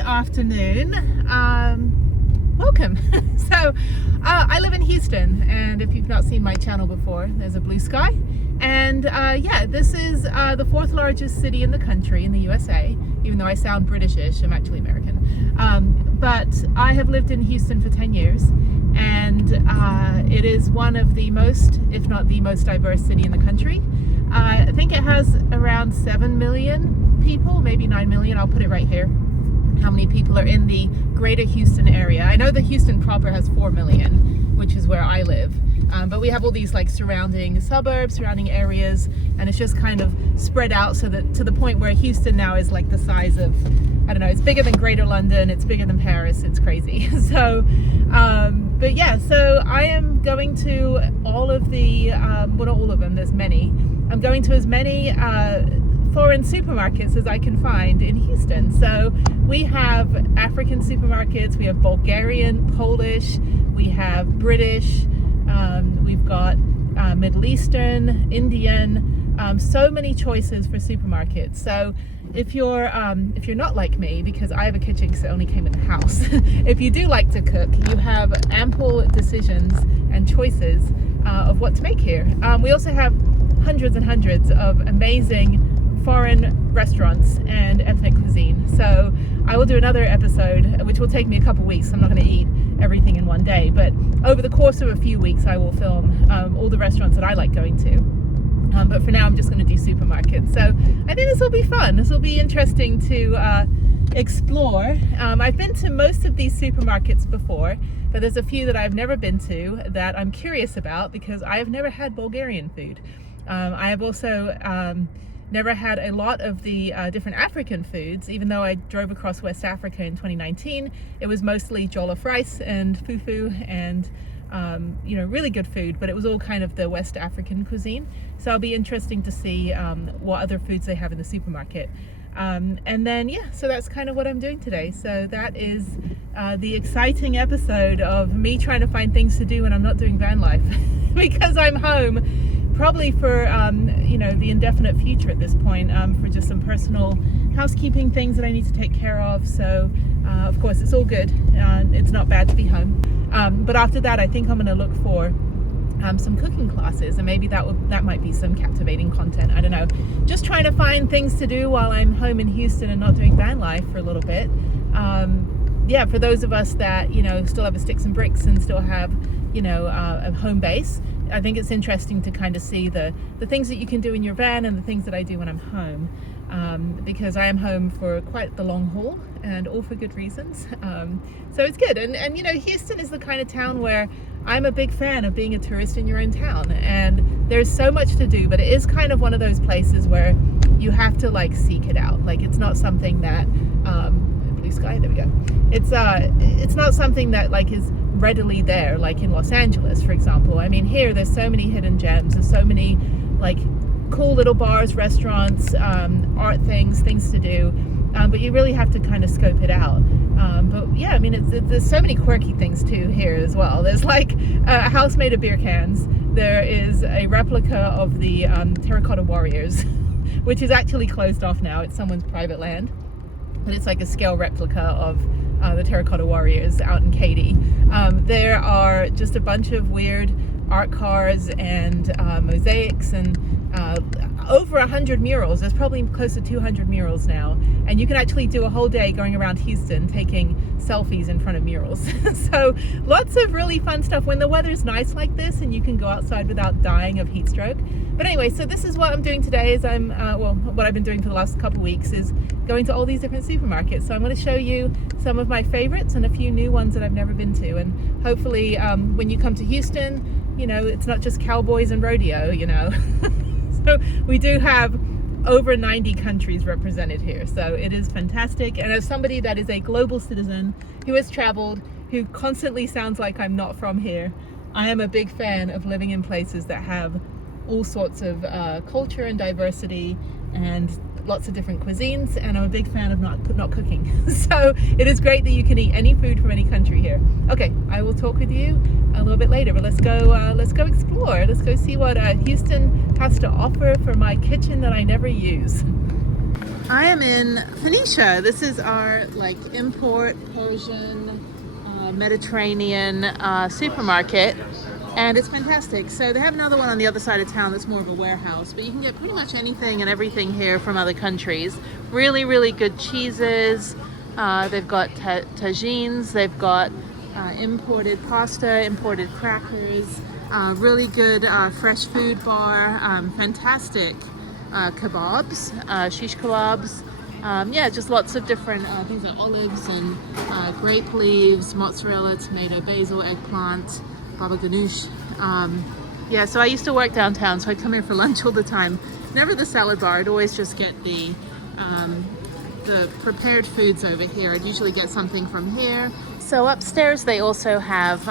afternoon. Welcome. So I live in Houston, and if you've not seen my channel before, there's a blue sky. And yeah, this is the fourth largest city in the country, in the USA. Even though I sound British-ish, I'm actually American. But I have lived in Houston for 10 years, and it is one of the most, if not the most diverse city in the country. I think it has around 7 million people, maybe 9 million, I'll put it right here. How many people are in the greater Houston area. I know that Houston proper has 4 million, which is where I live. But we have all these like surrounding suburbs, surrounding areas, and it's just kind of spread out so that to the point where Houston now is like the size of, I don't know, it's bigger than Greater London, it's bigger than Paris, it's crazy. So, but yeah, so I am going to all of the, well, not all of them, there's many. I'm going to as many foreign supermarkets as I can find in Houston. So we have African supermarkets, we have Bulgarian, Polish, we have British, we've got Middle Eastern, Indian, so many choices for supermarkets. So if you're not like me, because I have a kitchen because it only came in the house, if you do like to cook, you have ample decisions and choices of what to make here. We also have hundreds and hundreds of amazing foreign restaurants and ethnic cuisine. So I will do another episode, which will take me a couple weeks. I'm not going to eat everything in one day, but over the course of a few weeks I will film all the restaurants that I like going to. But for now I'm just going to do supermarkets. So I think this will be fun. This will be interesting to explore. I've been to most of these supermarkets before, but there's a few that I've never been to that I'm curious about because I have never had Bulgarian food. I have also never had a lot of the different African foods. Even though I drove across West Africa in 2019, it was mostly jollof rice and fufu and you know, really good food, but it was all kind of the West African cuisine. So it'll be interesting to see what other foods they have in the supermarket. And then yeah, so that's kind of what I'm doing today. So that is the exciting episode of me trying to find things to do when I'm not doing van life because I'm home probably for you know, the indefinite future at this point, for just some personal housekeeping things that I need to take care of. So of course it's all good, it's not bad to be home, but after that I think I'm going to look for some cooking classes, and maybe that might be some captivating content. I don't know, just trying to find things to do while I'm home in Houston and not doing van life for a little bit. Yeah, for those of us that, you know, still have a sticks and bricks and still have, you know, a home base, I think it's interesting to kind of see the things that you can do in your van and the things that I do when I'm home, because I am home for quite the long haul and all for good reasons. So it's good. And you know, Houston is the kind of town where I'm a big fan of being a tourist in your own town, and there's so much to do, but it is kind of one of those places where you have to like seek it out. Like it's not something that blue sky, there we go. It's not something that like is readily there, like in Los Angeles, for example. I mean, here there's so many hidden gems, there's so many like cool little bars, restaurants, art things to do, but you really have to kind of scope it out. But yeah, I mean, there's so many quirky things too here as well. There's like a house made of beer cans. There is a replica of the Terracotta Warriors, which is actually closed off now. It's someone's private land, but it's like a scale replica of the Terracotta Warriors out in Katy. There are just a bunch of weird art cars and mosaics and over 100 murals. There's probably close to 200 murals now, and you can actually do a whole day going around Houston taking selfies in front of murals. So lots of really fun stuff when the weather's nice like this and you can go outside without dying of heat stroke. But anyway, so this is what I'm doing today. Is I'm well, what I've been doing for the last couple of weeks is going to all these different supermarkets. So I'm going to show you some of my favorites and a few new ones that I've never been to, and hopefully when you come to Houston, you know, it's not just cowboys and rodeo, you know. So we do have over 90 countries represented here, so it is fantastic. And as somebody that is a global citizen who has traveled, who constantly sounds like I'm not from here, I am a big fan of living in places that have all sorts of culture and diversity and lots of different cuisines, and I'm a big fan of not cooking. So it is great that you can eat any food from any country here. Okay, I will talk with you a little bit later, but let's go explore. Let's go see what Houston has to offer for my kitchen that I never use. I am in Phoenicia. This is our like import Persian Mediterranean supermarket, and it's fantastic. So they have another one on the other side of town that's more of a warehouse, but you can get pretty much anything and everything here from other countries. Really, really good cheeses. They've got tagines, they've got imported pasta, imported crackers, really good fresh food bar, fantastic kebabs, shish kebabs. Yeah, just lots of different things like olives and grape leaves, mozzarella, tomato, basil, eggplant, baba ganoush. Yeah, so I used to work downtown, so I'd come here for lunch all the time. Never the salad bar, I'd always just get the prepared foods over here. I'd usually get something from here. So upstairs they also have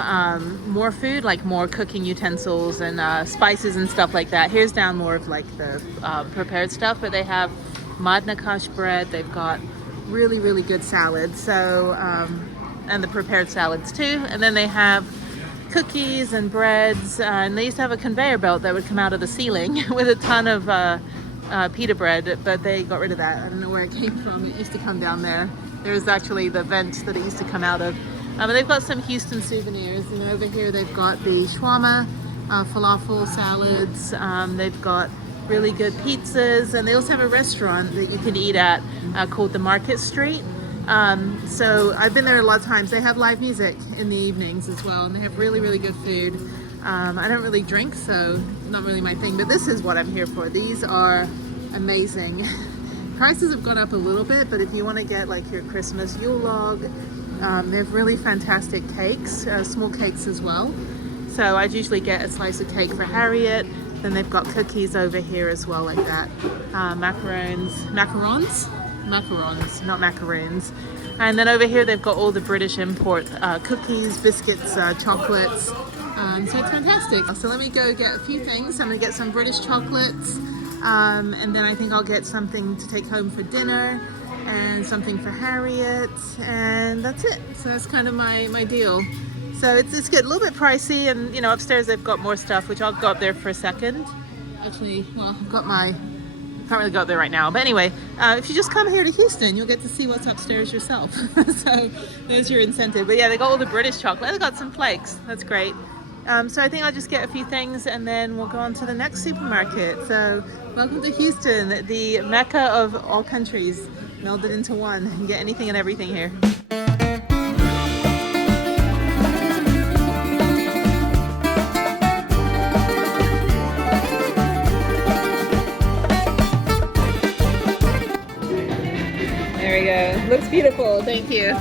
more food, like more cooking utensils and spices and stuff like that. Here's down more of like the prepared stuff, but they have madnakash bread. They've got really, really good salads. So, and the prepared salads too. And then they have cookies and breads. And they used to have a conveyor belt that would come out of the ceiling with a ton of pita bread, but they got rid of that. I don't know where it came from. It used to come down there. There's actually the vent that it used to come out of. But they've got some Houston souvenirs. And over here they've got the shawarma, falafel salads. They've got really good pizzas. And they also have a restaurant that you can eat at called the Market Street. So I've been there a lot of times. They have live music in the evenings as well. And they have really, really good food. I don't really drink, so not really my thing. But this is what I'm here for. These are amazing. Prices have gone up a little bit, but if you want to get like your Christmas Yule log, they have really fantastic cakes, small cakes as well. So I'd usually get a slice of cake for Harriet. Then they've got cookies over here as well, like that. Macarons, not macaroons. And then over here they've got all the British import cookies, biscuits, chocolates. So it's fantastic. So let me go get a few things. I'm gonna get some British chocolates. And then I think I'll get something to take home for dinner and something for Harriet, and that's it. So that's kind of my deal. So it's good, a little bit pricey, and you know, upstairs they've got more stuff, which I'll go up there for a second. Actually, well, I've got can't really go up there right now, but anyway, if you just come here to Houston, you'll get to see what's upstairs yourself. So there's your incentive. But yeah, they got all the British chocolate. They got some flakes. That's great. So I think I'll just get a few things and then we'll go on to the next supermarket. So welcome to Houston, the mecca of all countries melded into one. You can get anything and everything here. There we go. Looks beautiful. Thank you.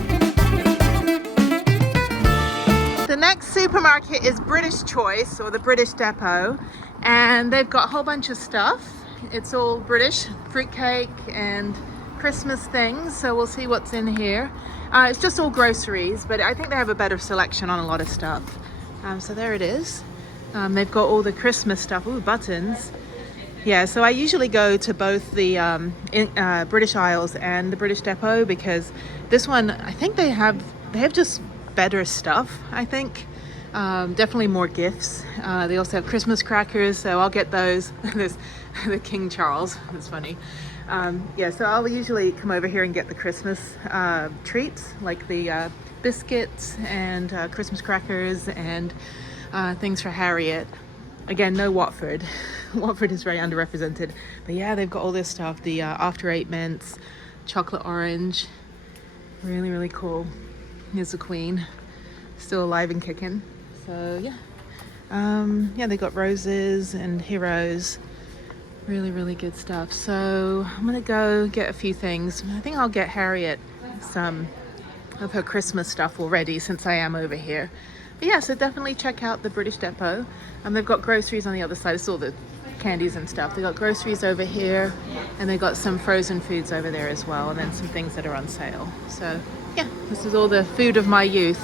The next supermarket is British Choice, or the British Depot, and they've got a whole bunch of stuff. It's all British, fruitcake and Christmas things, so we'll see what's in here. It's just all groceries, but I think they have a better selection on a lot of stuff. So there it is. They've got all the Christmas stuff. Ooh, buttons. Yeah, so I usually go to both the British aisles and the British Depot, because this one, I think they have just better stuff, I think. Definitely more gifts. They also have Christmas crackers, so I'll get those. There's the King Charles, it's funny. Yeah, so I'll usually come over here and get the Christmas treats, like the biscuits and Christmas crackers and things for Harriet. Again, no Watford. Watford is very underrepresented. But yeah, they've got all this stuff. The After Eight mints, chocolate orange. Really, really cool. Here's the Queen, still alive and kicking. So yeah, yeah, they got roses and heroes. Really, really good stuff. So I'm gonna go get a few things. I think I'll get Harriet some of her Christmas stuff already, since I am over here. But yeah, so definitely check out the British Depot. And they've got groceries on the other side. It's all the candies and stuff. They got groceries over here, and they got some frozen foods over there as well, and then some things that are on sale. So yeah, this is all the food of my youth.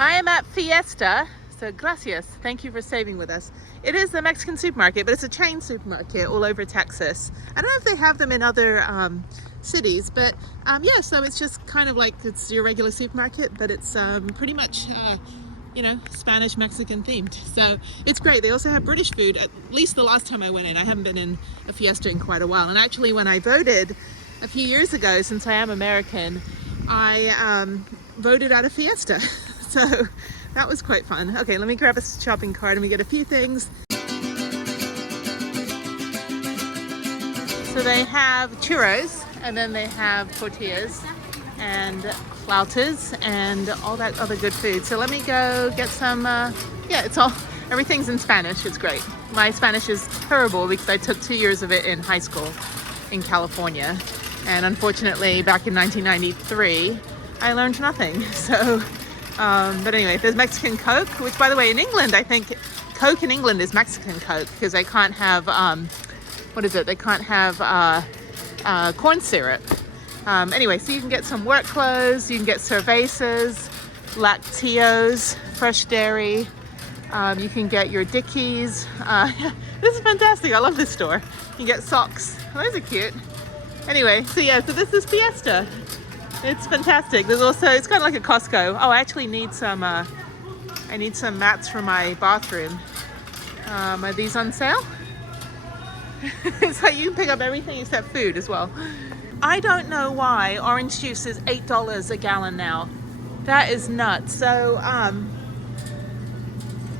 I am at Fiesta, So gracias. Thank you for saving with us. It is a Mexican supermarket, but it's a chain supermarket all over Texas. I don't know if they have them in other cities, but yeah, so it's just kind of like it's your regular supermarket, but it's pretty much you know, Spanish Mexican themed. So it's great. They also have British food, at least the last time I went in. I haven't been in a Fiesta in quite a while, and actually when I voted a few years ago, since I am American, I voted out of Fiesta. So that was quite fun. Okay, let me grab a shopping cart and we get a few things. So they have churros, and then they have tortillas and flautas and all that other good food. So let me go get some, yeah, everything's in Spanish. It's great. My Spanish is terrible because I took 2 years of it in high school in California. And unfortunately, back in 1993, I learned nothing. So, but anyway, there's Mexican Coke, which by the way, in England, I think Coke in England is Mexican Coke because they can't have, what is it? They can't have corn syrup. Anyway, so you can get some work clothes, you can get cervezas, lacteos, fresh dairy. You can get your Dickies. This is fantastic. I love this store. You can get socks. Oh, those are cute. Anyway, so yeah, so this is Fiesta. It's fantastic. There's also, it's kind of like a Costco. Oh, I actually need some, I need some mats for my bathroom. Are these on sale? It's like you can pick up everything except food as well. I don't know why orange juice is $8 a gallon now. That is nuts. So,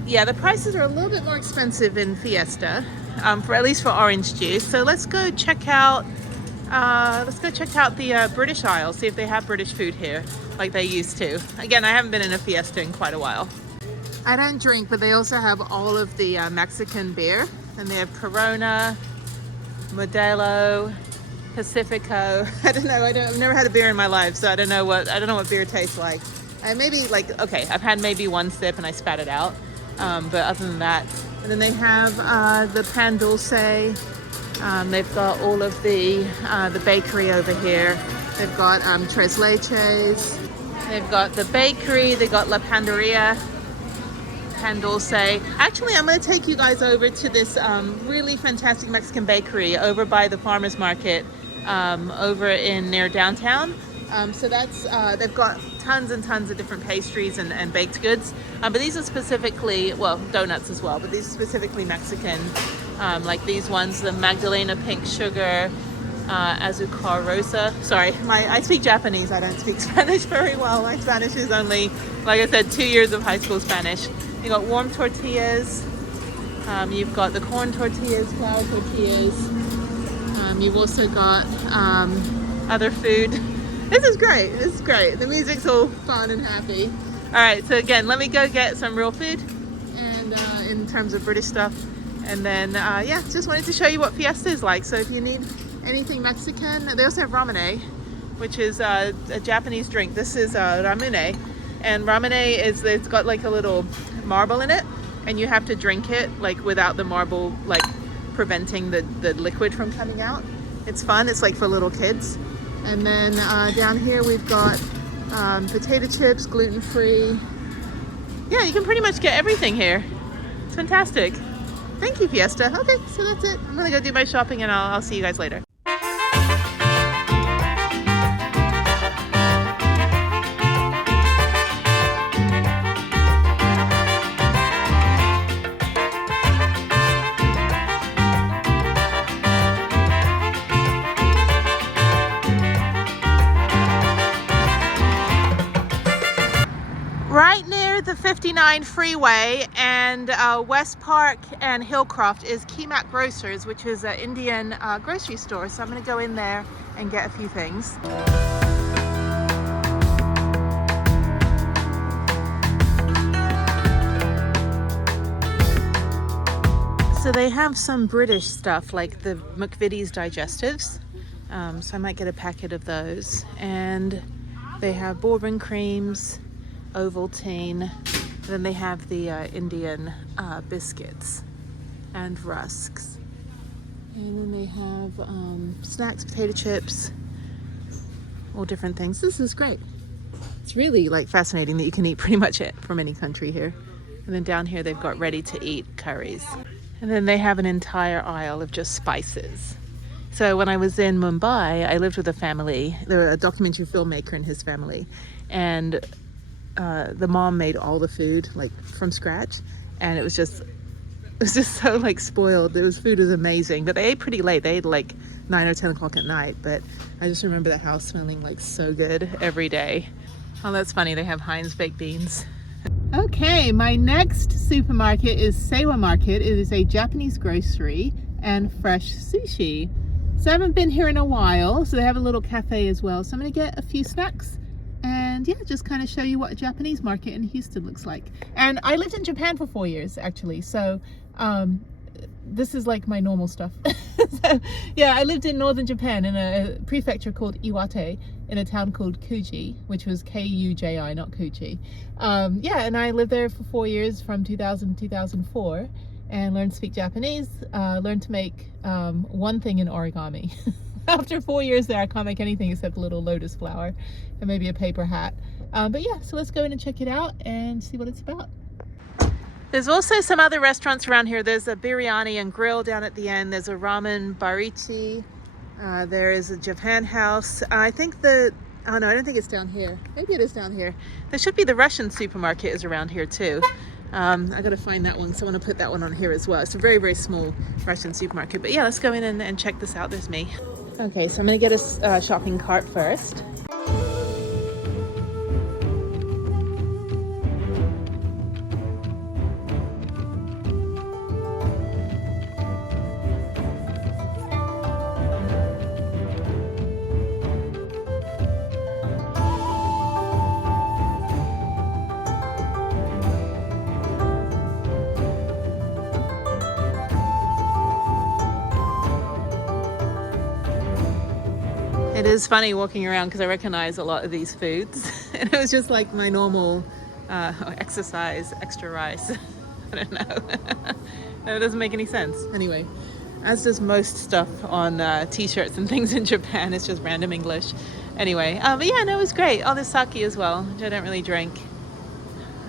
yeah, the prices are a little bit more expensive in Fiesta, for at least for orange juice. So let's go check out the British aisle, see if they have British food here like they used to. Again, I haven't been in a Fiesta in quite a while. I don't drink, but they also have all of the Mexican beer, and they have Corona, Modelo, Pacifico. I don't know. I've never had a beer in my life, so I don't know what beer tastes like. Maybe like, okay, I've had maybe one sip and I spat it out. But other than that, and then they have the pan dulce. They've got all of the bakery over here. They've got tres leches. They've got the bakery. They got La Panderia, pan dulce. Actually, I'm going to take you guys over to this really fantastic Mexican bakery over by the farmers market. Over near downtown. So that's, they've got tons and tons of different pastries and baked goods. But these are specifically, well, donuts as well, but these are specifically Mexican. Like these ones, the Magdalena Pink Sugar, Azucar Rosa. Sorry, I speak Japanese. I don't speak Spanish very well. My Spanish is only, like I said, 2 years of high school Spanish. You got warm tortillas. You've got the corn tortillas, flour tortillas. You've also got other food. This is great. This is great. The music's all fun and happy. All right, so again, let me go get some real food, and in terms of British stuff, and then yeah, just wanted to show you what Fiesta is like. So if you need anything Mexican, they also have ramune, which is a Japanese drink. This is ramune, and ramune is, it's got like a little marble in it, and you have to drink it like without the marble like preventing the liquid from coming out. It's fun. It's like for little kids. And then down here we've got potato chips, gluten-free. Yeah, you can pretty much get everything here. It's fantastic. Thank you, Fiesta. Okay, so that's it. I'm gonna go do my shopping, and I'll see you guys later. Right near the 59 freeway and West Park and Hillcroft is Kemat Grocers, which is an Indian grocery store. So I'm going to go in there and get a few things. So they have some British stuff like the McVitie's digestives. So I might get a packet of those. And they have bourbon creams, Ovaltine. Then they have the Indian biscuits and rusks. And then they have snacks, potato chips, all different things. This is great. It's really like fascinating that you can eat pretty much it from any country here. And then down here they've got ready to eat curries. And then they have an entire aisle of just spices. So when I was in Mumbai, I lived with a family, a documentary filmmaker and his family. And the mom made all the food like from scratch. And it was just so like spoiled. Food was amazing, but they ate pretty late. They ate like 9 or 10 o'clock at night. But I just remember the house smelling like so good every day. Oh, that's funny. They have Heinz baked beans. Okay, my next supermarket is Seiwa Market. It is a Japanese grocery and fresh sushi. So I haven't been here in a while. So they have a little cafe as well. So I'm gonna get a few snacks and yeah, just kind of show you what a Japanese market in Houston looks like. And I lived in Japan for 4 years actually. So this is like my normal stuff. So, yeah, I lived in northern Japan in a prefecture called Iwate in a town called Kuji, which was Kuji, not Kuji. Yeah, and I lived there for 4 years from 2000 to 2004 and learned to speak Japanese, learned to make one thing in origami. After 4 years there, I can't make anything except a little lotus flower and maybe a paper hat. But yeah, so let's go in and check it out and see what it's about. There's also some other restaurants around here. There's a biryani and grill down at the end. There's a ramen barichi. There is a Japan house. I think oh no, I don't think it's down here. Maybe it is down here. There should be the Russian supermarket is around here too. I gotta find that one, so I want to put that one on here as well. It's a very, very small Russian supermarket. But yeah, let's go in and check this out. There's me. Okay, so I'm gonna get a shopping cart first. It is funny walking around because I recognize a lot of these foods. And it was just like my normal exercise, extra rice. I don't know. It doesn't make any sense. Anyway, as does most stuff on t-shirts and things in Japan. It's just random English. Anyway, but yeah, no, it was great. Oh, there's sake as well, which I don't really drink.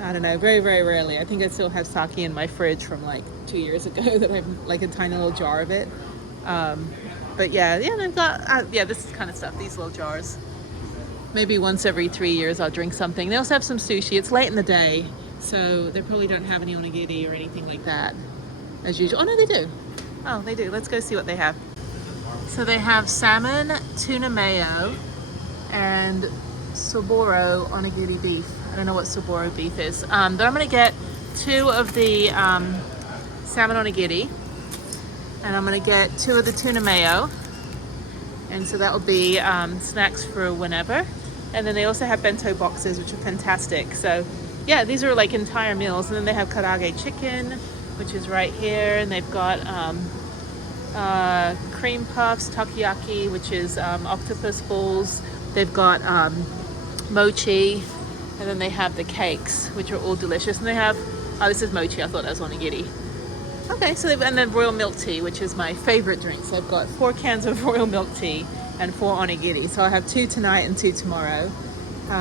I don't know, very, very rarely. I think I still have sake in my fridge from like 2 years ago that I have like a tiny little jar of it. But yeah, they've got, this kind of stuff, these little jars. Maybe once every 3 years I'll drink something. They also have some sushi. It's late in the day, so they probably don't have any onigiri or anything like that, as usual. Oh, no, they do. Oh, they do. Let's go see what they have. So they have salmon, tuna mayo, and Soboro onigiri beef. I don't know what Soboro beef is. But I'm going to get 2 of the salmon onigiri. And I'm gonna get 2 of the tuna mayo. And so that will be snacks for whenever. And then they also have bento boxes, which are fantastic. So yeah, these are like entire meals. And then they have karaage chicken, which is right here. And they've got cream puffs, takoyaki, which is octopus balls. They've got mochi. And then they have the cakes, which are all delicious. And they have, oh, this is mochi. I thought that was onigiri. Okay, so and then royal milk tea, which is my favorite drink. So I've got 4 cans of royal milk tea and 4 onigiri. So I have 2 tonight and 2 tomorrow,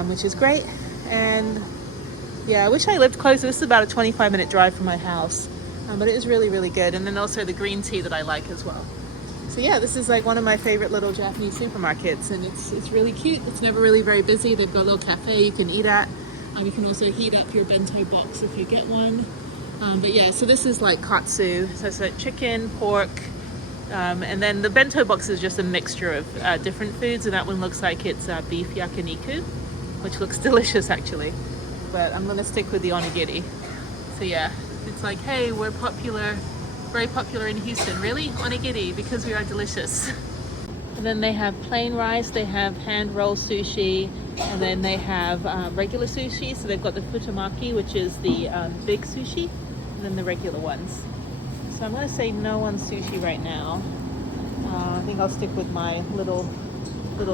which is great. And yeah, I wish I lived closer. This is about a 25-minute drive from my house, but it is really, really good. And then also the green tea that I like as well. So yeah, this is like one of my favorite little Japanese supermarkets, and it's really cute. It's never really very busy. They've got a little cafe you can eat at. You can also heat up your bento box if you get one. But yeah, so this is like katsu, so it's like chicken, pork, and then the bento box is just a mixture of different foods, and that one looks like it's beef yakiniku, which looks delicious actually, but I'm gonna stick with the onigiri. So yeah, it's like, hey, we're popular, very popular in Houston. Really? Onigiri, because we are delicious. And then they have plain rice, they have hand roll sushi, and then they have regular sushi. So they've got the futamaki, which is the big sushi, and then the regular ones. So I'm gonna say no on sushi right now. I think I'll stick with my little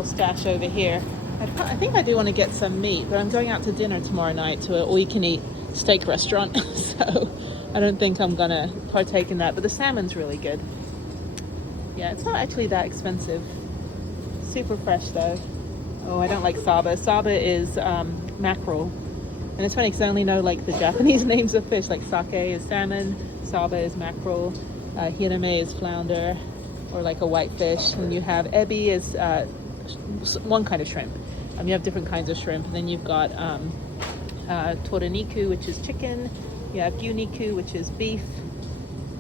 stash over here. I think I do want to get some meat, but I'm going out to dinner tomorrow night to an all-you-can-eat steak restaurant, so I don't think I'm gonna partake in that. But the salmon's really good. Yeah, it's not actually that expensive. Super fresh though. Oh, I don't like saba. Saba is mackerel, And it's funny because I only know like the Japanese names of fish, like sake is salmon, saba is mackerel, hirame is flounder, or like a white fish. And you have ebi is one kind of shrimp. You have different kinds of shrimp. And then you've got toroniku, which is chicken. You have gyuniku, which is beef.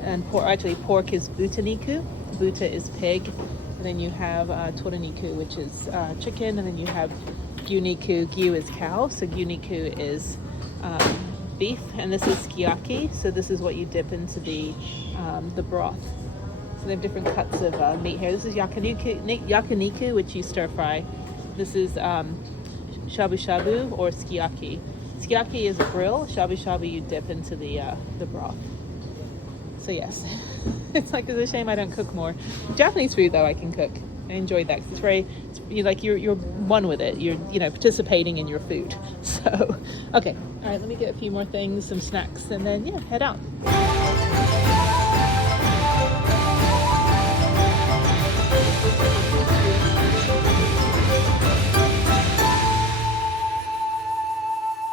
And pork is butaniku. Buta is pig. And then you have toroniku, which is chicken. And then you have gyuniku. Gyu is cow. So gyuniku is beef. And this is sukiyaki. So this is what you dip into the broth. So they have different cuts of meat here. This is yakiniku, which you stir fry. This is shabu shabu or sukiyaki. Sukiyaki is a grill. Shabu shabu you dip into the broth. So yes, it's a shame I don't cook more. Japanese food though I can cook. I enjoyed that because you're one with it. You're participating in your food. So okay, all right. Let me get a few more things, some snacks, and then head out.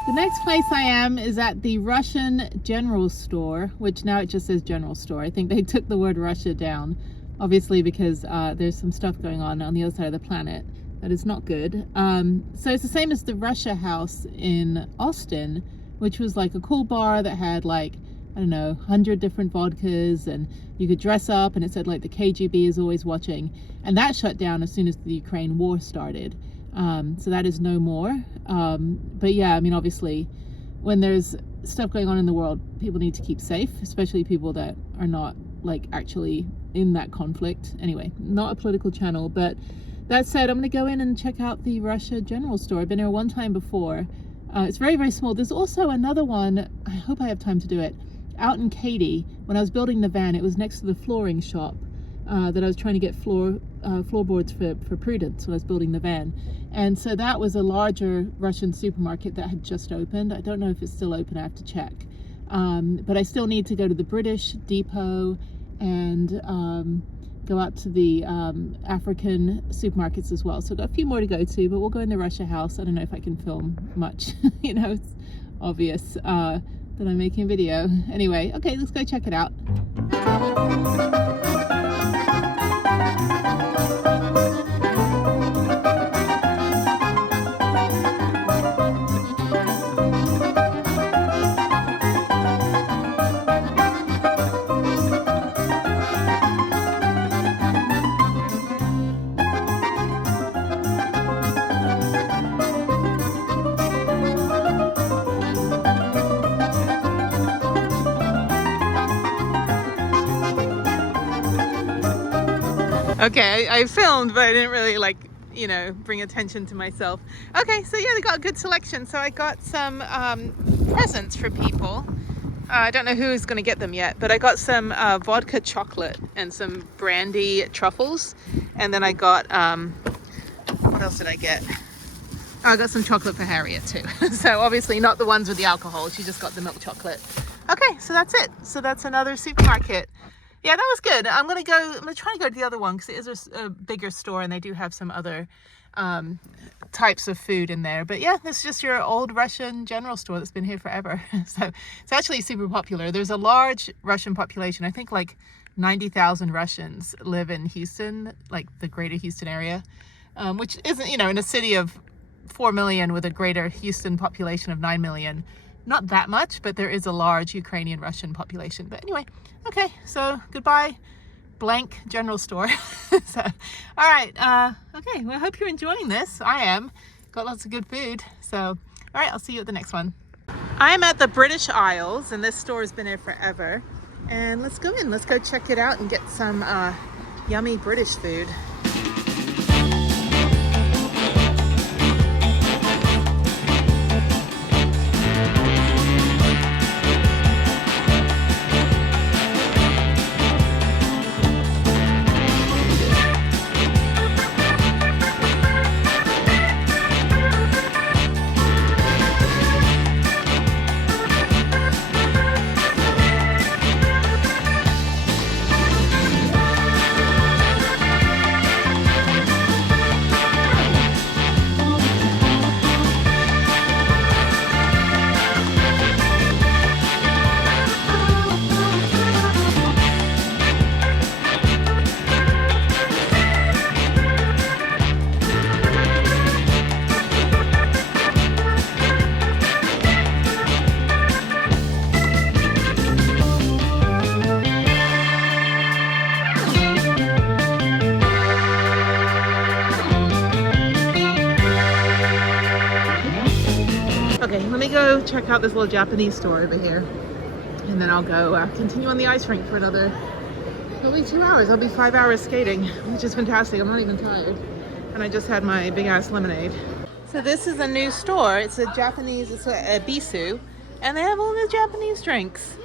The next place I am is at the Russian General Store, which now it just says General Store. I think they took the word Russia down, obviously because there's some stuff going on the other side of the planet that is not good. So it's the same as the Russia House in Austin, which was like a cool bar that had 100 different vodkas, and you could dress up, and it said like the KGB is always watching, and that shut down as soon as the Ukraine war started. So that is no more. But yeah, I mean, obviously when there's stuff going on in the world, people need to keep safe, especially people that are not actually in that conflict. Anyway, not a political channel, but that said, I'm going to go in and check out the Russia General Store. I've been here one time before. It's very, very small. There's also another one, I hope I have time to do it, out in Katy. When I was building the van, it was next to the flooring shop that I was trying to get floorboards for Prudence when I was building the van. And so that was a larger Russian supermarket that had just opened. I don't know if it's still open, I have to check. But I still need to go to the British depot and go out to the African supermarkets as well. So I've got a few more to go to, but we'll go in the Russia House. I don't know if I can film much. It's obvious that I'm making a video. Anyway, okay, let's go check it out. Okay, I filmed, but I didn't really bring attention to myself. Okay, so yeah, they got a good selection. So I got some presents for people. I don't know who's going to get them yet, but I got some vodka chocolate and some brandy truffles. And then I got, what else did I get? Oh, I got some chocolate for Harriet too. So obviously not the ones with the alcohol. She just got the milk chocolate. Okay, so that's it. So that's another supermarket. Yeah, that was good. I'm gonna try to go to the other one because it is a bigger store and they do have some other types of food in there. But yeah, this is just your old Russian general store that's been here forever. So it's actually super popular. There's a large Russian population. I think 90,000 Russians live in Houston, the greater Houston area, which isn't, in a city of 4 million with a greater Houston population of 9 million. Not that much, but there is a large Ukrainian Russian population. But anyway, okay, so goodbye, blank general store. So, all right, okay, well, I hope you're enjoying this. I am. Got lots of good food. So, all right, I'll see you at the next one. I'm at the British Isles, and this store has been here forever. And let's go in. Let's go check it out and get some yummy British food. go check out this little Japanese store over here, and then I'll go continue on the ice rink for another probably 2 hours. I'll be 5 hours skating, which is fantastic. I'm not even tired, and I just had my big ass lemonade. So this is a new store. It's a Japanese, it's a bisu, and they have all the Japanese drinks.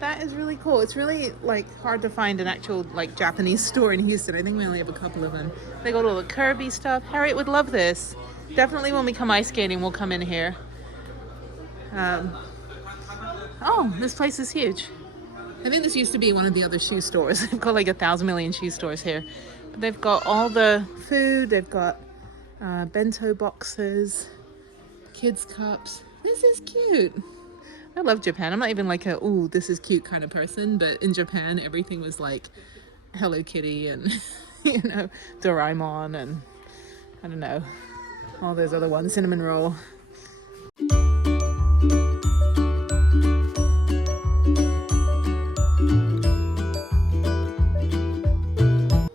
That is really cool. It's really like hard to find an actual like Japanese store in Houston. I think we only have a couple of them. They got all the Kirby stuff. Harriet would love this. Definitely when we come ice skating, we'll come in here. Oh, this place is huge. I think this used to be one of the other shoe stores. They've got like 1,000 million shoe stores here. But they've got all the food. They've got bento boxes, kids cups. This is cute. I love Japan. I'm not even like a, ooh, this is cute kind of person. But in Japan, everything was like Hello Kitty and, you know, Doraemon and I don't know, all those other ones, cinnamon roll.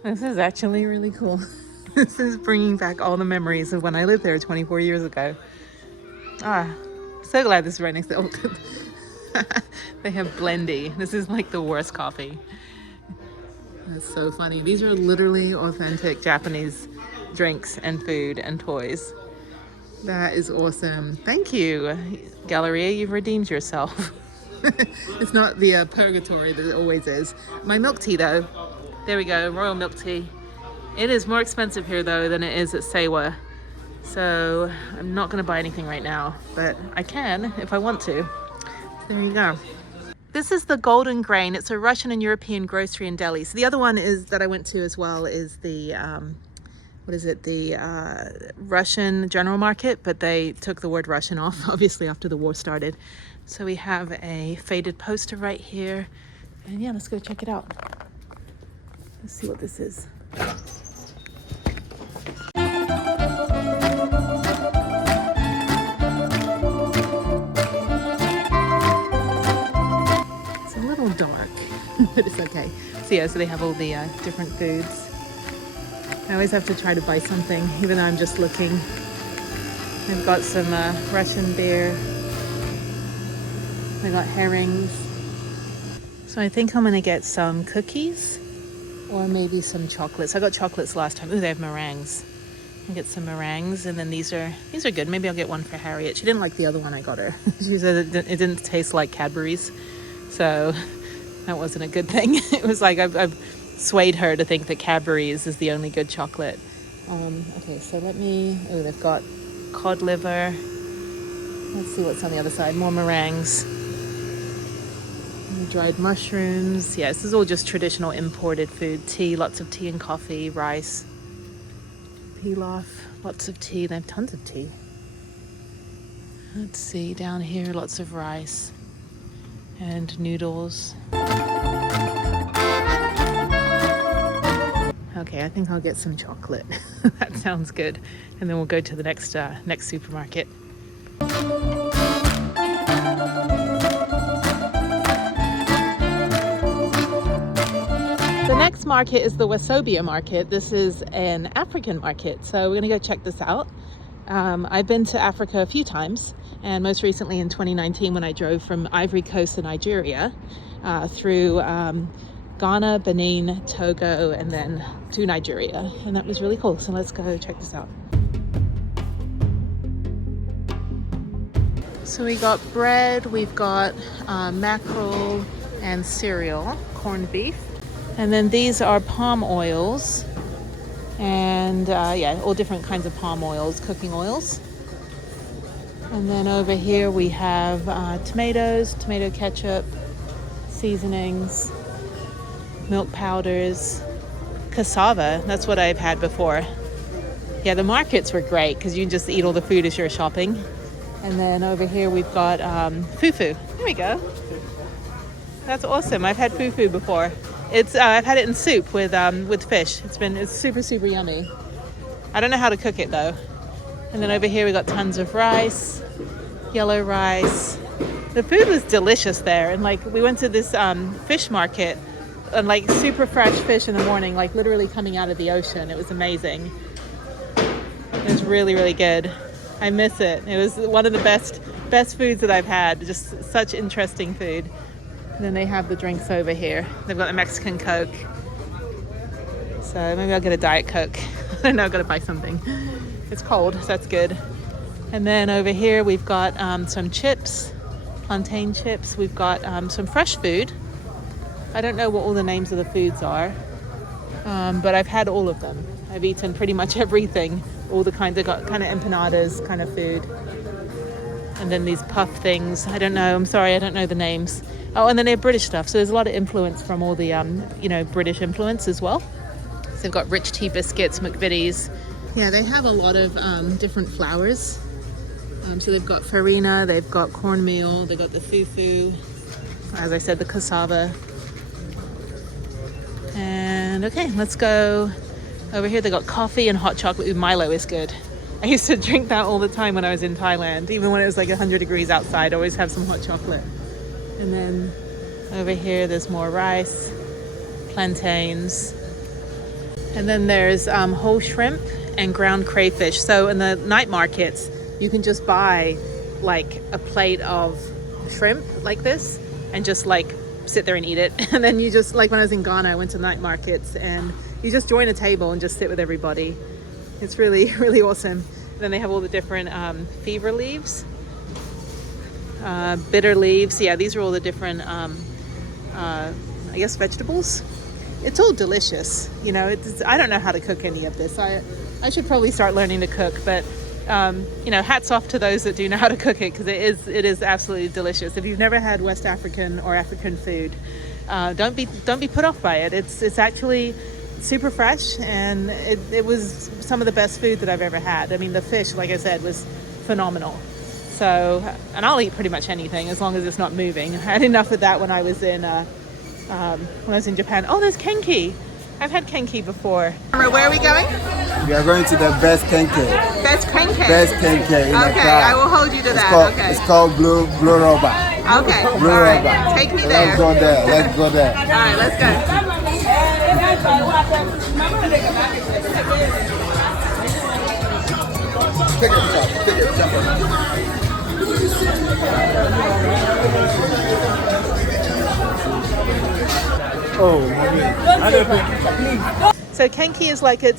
This is actually really cool. This is bringing back all the memories of when I lived there 24 years ago. So glad this is right next to, oh, they have Blendy. This is like the worst coffee. That's so funny. These are literally authentic Japanese drinks and food and toys. That is awesome. Thank you, Galleria. You've redeemed yourself. It's not the purgatory that it always is. My milk tea though. There we go, royal milk tea. It is more expensive here though than it is at Sewa. So I'm not gonna buy anything right now, but I can if I want to. There you go. This is the Golden Grain. It's a Russian and European grocery and deli. So the other one is that I went to as well is the, what is it? The Russian General Market, but they took the word Russian off, obviously after the war started. So we have a faded poster right here. And yeah, let's go check it out. Let's see what this is. It's a little dark, but it's okay. So yeah, so they have all the different foods. I always have to try to buy something, even though I'm just looking. They've got some Russian beer. They got herrings. So I think I'm gonna get some cookies. Or maybe some chocolates. I got chocolates last time. Ooh, they have meringues. I'll get some meringues, and then these are good. Maybe I'll get one for Harriet. She didn't like the other one I got her. She said it didn't taste like Cadbury's, so that wasn't a good thing. It was like I've swayed her to think that Cadbury's is the only good chocolate. Okay, so let me. Oh, they've got cod liver. Let's see what's on the other side. More meringues. Dried mushrooms. Yeah, this is all just traditional imported food. Tea, lots of tea and coffee, rice, pilaf, lots of tea. They have tons of tea. Let's see, down here, lots of rice and noodles. Okay, I think I'll get some chocolate. That sounds good. And then we'll go to the next supermarket. The next market is the Wasobia market. This is an African market, so we're gonna go check this out. I've been to Africa a few times, and most recently in 2019 when I drove from Ivory Coast to Nigeria through Ghana, Benin, Togo, and then to Nigeria, and that was really cool. So let's go check this out. So we got bread, we've got mackerel and cereal, corned beef. And then these are palm oils, and yeah, all different kinds of palm oils, cooking oils. And then over here we have tomatoes, tomato ketchup, seasonings, milk powders, cassava. That's what I've had before. Yeah, the markets were great because you just eat all the food as you're shopping. And then over here we've got fufu. There we go. That's awesome. I've had fufu before. It's I've had it in soup with fish. It's super yummy. I don't know how to cook it though. And then over here we got tons of rice, yellow rice. The food was delicious there, and like we went to this fish market, and like super fresh fish in the morning, like literally coming out of the ocean. It was amazing. It was really good. I miss it. It was one of the best best foods that I've had. Just such interesting food. And then they have the drinks over here. They've got a Mexican Coke. So maybe I'll get a Diet Coke. I don't know, I've got to buy something. It's cold, so that's good. And then over here we've got some chips, plantain chips. We've got some fresh food. I don't know what all the names of the foods are, but I've had all of them. I've eaten pretty much everything. All the kinds of kind of empanadas kind of food. And then these puff things. I don't know. I'm sorry, I don't know the names. Oh, and then they have British stuff. So there's a lot of influence from all the, British influence as well. So they've got rich tea biscuits, McVitie's. Yeah, they have a lot of different flours. So they've got farina, they've got cornmeal, they've got the fufu, as I said, the cassava. And okay, let's go over here. They got coffee and hot chocolate. Ooh, Milo is good. I used to drink that all the time when I was in Thailand. Even when it was like 100 degrees outside, I always have some hot chocolate. And then over here, there's more rice, plantains. And then there's whole shrimp and ground crayfish. So in the night markets, you can just buy like a plate of shrimp like this and just like sit there and eat it. And then you just, like when I was in Ghana, I went to night markets and you just join a table and just sit with everybody. It's really, really awesome. And then they have all the different fever leaves, bitter leaves. Yeah, these are all the different, I guess, vegetables. It's all delicious. You know, I don't know how to cook any of this. I should probably start learning to cook, but hats off to those that do know how to cook it, because it is absolutely delicious. If you've never had West African or African food, don't be put off by it. It's actually super fresh, and it was some of the best food that I've ever had. I mean, the fish, like I said, was phenomenal. So, and I'll eat pretty much anything as long as it's not moving. I had enough of that when I was in Japan. Oh, there's kenki. I've had kenki before. Where are we going? We are going to the best kenke. Best kenke? Best kenke. Okay, I will hold you to that. It's called Blue Roba. Okay, Blue all right. Roba. Take me there. Let's go there. Let's go there. All right, let's go. Take it, jump on. So kenki is like a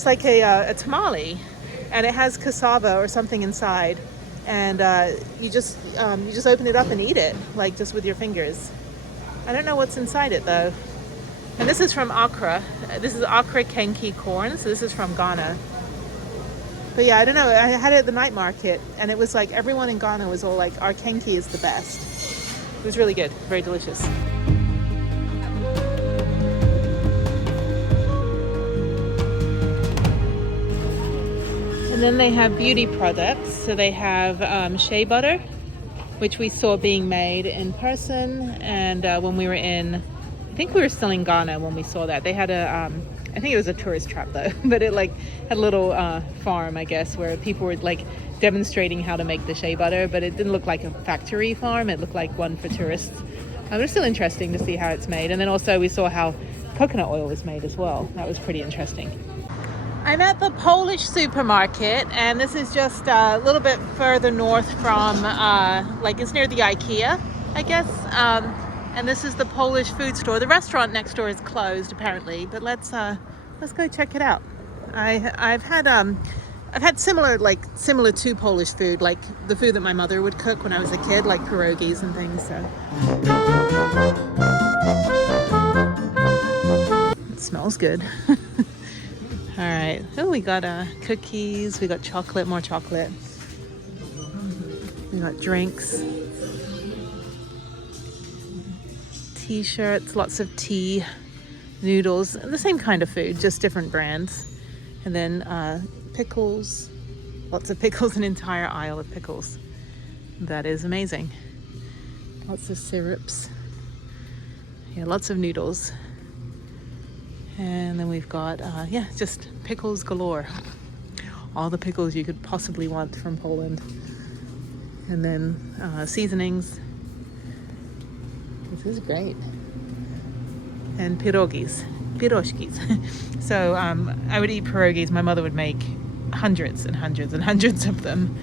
tamale, and it has cassava or something inside, and you just open it up and eat it like just with your fingers. I don't know what's inside it though. And this is from Accra. This is Accra kenki corn. So this is from Ghana. But yeah, I don't know. I had it at the night market, and it was like everyone in Ghana was all like, "Our kenki is the best." It was really good, very delicious. And then they have beauty products. So they have shea butter, which we saw being made in person. And when we were I think we were still in Ghana when we saw that. They had I think it was a tourist trap though, but it like had a little farm, I guess, where people were like demonstrating how to make the shea butter, but it didn't look like a factory farm. It looked like one for tourists. But it's still interesting to see how it's made. And then also we saw how coconut oil was made as well. That was pretty interesting. I'm at the Polish supermarket, and this is just a little bit further north from, it's near the IKEA, I guess. And this is the Polish food store. The restaurant next door is closed apparently, but let's go check it out. I've had similar to Polish food, like the food that my mother would cook when I was a kid, like pierogies and things. So it smells good. All right. Oh, we got cookies. We got chocolate, more chocolate. We got drinks, t-shirts, lots of tea, noodles, the same kind of food, just different brands. And then pickles, lots of pickles, an entire aisle of pickles. That is amazing. Lots of syrups. Yeah, lots of noodles. And then we've got, just pickles galore. All the pickles you could possibly want from Poland. And then seasonings. This is great. And pierogies. So I would eat pierogies. My mother would make hundreds and hundreds and hundreds of them.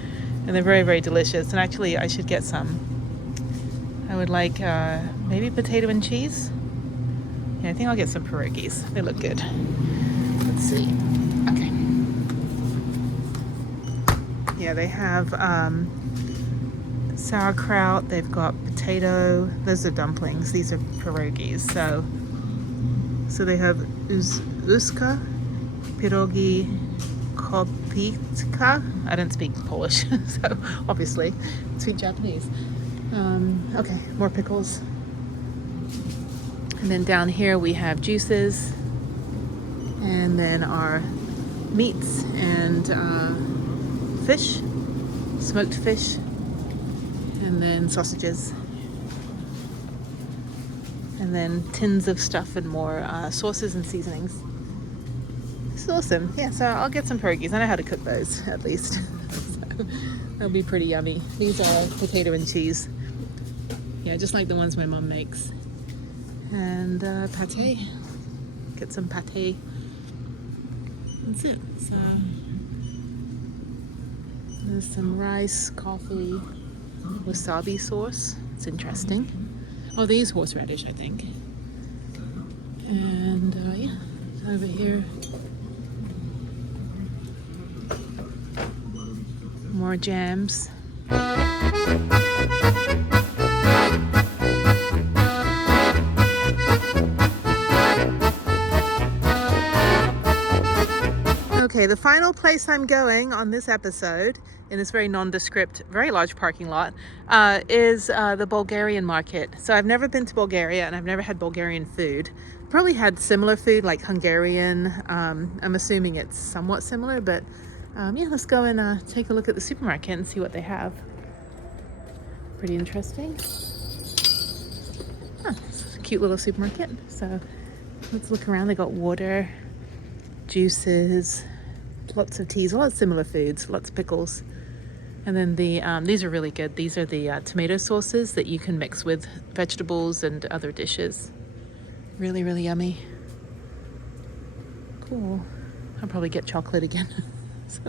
and they're very, very delicious. And actually, I should get some. I would like maybe potato and cheese. Yeah, I think I'll get some pierogies. They look good. Let's see. Okay. Yeah, they have sauerkraut. They've got potato. Those are dumplings. These are pierogies. So they have uska, pierogi, kopitka. I don't speak Polish, so obviously I speak Japanese. Okay, more pickles. And then down here we have juices, and then our meats and fish, smoked fish, and then sausages, and then tins of stuff and more sauces and seasonings. This is awesome. Yeah, so I'll get some pierogies. I know how to cook those, at least. So they'll be pretty yummy. These are potato and cheese. Yeah, just like the ones my mum makes. And pate. Get some pate. That's it. So there's some rice, coffee, wasabi sauce. It's interesting. Oh, they use horseradish, I think. And yeah, over here, more jams. Okay, the final place I'm going on this episode, in this very nondescript, very large parking lot, is the Bulgarian market. So I've never been to Bulgaria, and I've never had Bulgarian food. Probably had similar food like Hungarian. I'm assuming it's somewhat similar, but yeah, let's go and take a look at the supermarket and see what they have. Pretty interesting. It's a cute little supermarket. So let's look around. They got water, juices, lots of teas, a lot of similar foods, lots of pickles. And then these are really good. These are the tomato sauces that you can mix with vegetables and other dishes. Really, really yummy. Cool. I'll probably get chocolate again. So.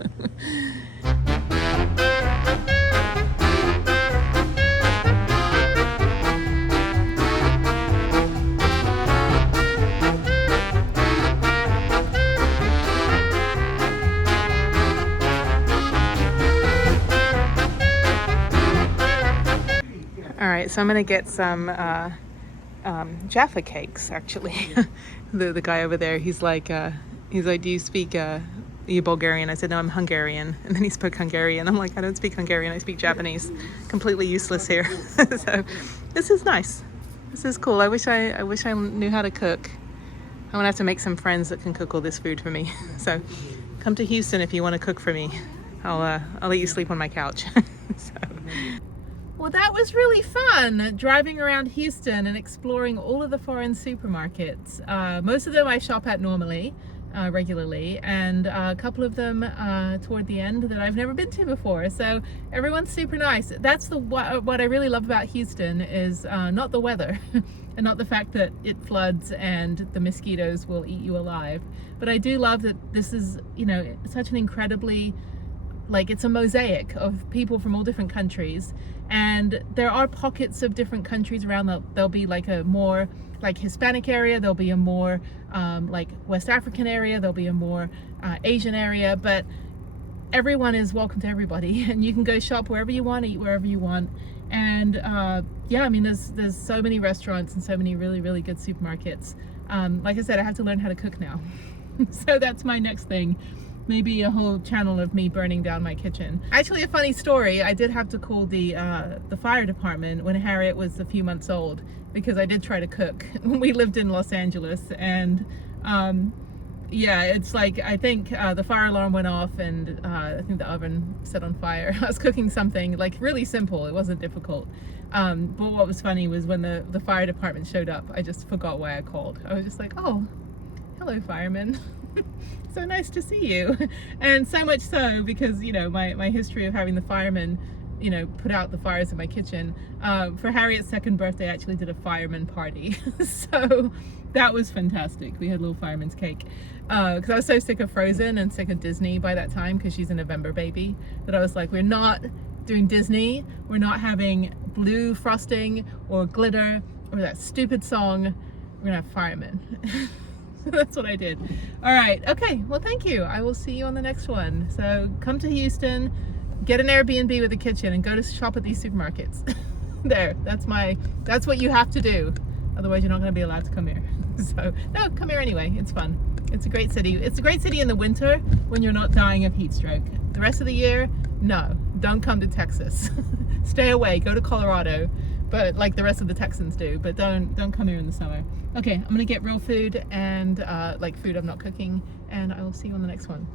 All right, so I'm gonna get some Jaffa cakes. Actually, the guy over there, he's like, do you speak you Bulgarian? I said, no, I'm Hungarian. And then he spoke Hungarian. I'm like, I don't speak Hungarian, I speak Japanese. Completely useless here. So this is nice. This is cool. I wish I knew how to cook. I'm gonna have to make some friends that can cook all this food for me. So come to Houston if you want to cook for me. I'll let you sleep on my couch. So. Well, that was really fun, driving around Houston and exploring all of the foreign supermarkets. Most of them I shop at normally, regularly, and a couple of them toward the end that I've never been to before. So everyone's super nice. That's what I really love about Houston is not the weather and not the fact that it floods and the mosquitoes will eat you alive. But I do love that this is, you know, such an incredibly, like, it's a mosaic of people from all different countries. And there are pockets of different countries around. There'll be like a more like Hispanic area, there'll be a more like West African area, there'll be a more Asian area, but everyone is welcome to everybody, and you can go shop wherever you want, eat wherever you want. And yeah, I mean, there's so many restaurants and so many really, really good supermarkets. Like I said, I have to learn how to cook now. So that's my next thing. Maybe a whole channel of me burning down my kitchen. Actually, a funny story, I did have to call the fire department when Harriet was a few months old, because I did try to cook. We lived in Los Angeles, and yeah, it's like, I think the fire alarm went off, and I think the oven set on fire. I was cooking something like really simple, it wasn't difficult. But what was funny was when the fire department showed up, I just forgot why I called. I was just like, oh, hello fireman. So nice to see you. And so much so because, you know, my history of having the firemen you know, put out the fires in my kitchen. For Harriet's second birthday, I actually did a fireman party. So that was fantastic. We had a little fireman's cake. Because I was so sick of Frozen and sick of Disney by that time, because she's a November baby, that I was like, we're not doing Disney. We're not having blue frosting or glitter or that stupid song. We're gonna have firemen. So that's what I did. All right. Okay. Well, thank you. I will see you on the next one. So come to Houston, get an Airbnb with a kitchen, and go to shop at these supermarkets. There. That's what you have to do. Otherwise, you're not going to be allowed to come here. So no, come here anyway. It's fun. It's a great city. It's a great city in the winter when you're not dying of heat stroke. The rest of the year, no. Don't come to Texas. Stay away. Go to Colorado. But like the rest of the Texans do, but don't come here in the summer. Okay, I'm gonna get real food and like food I'm not cooking, and I will see you on the next one.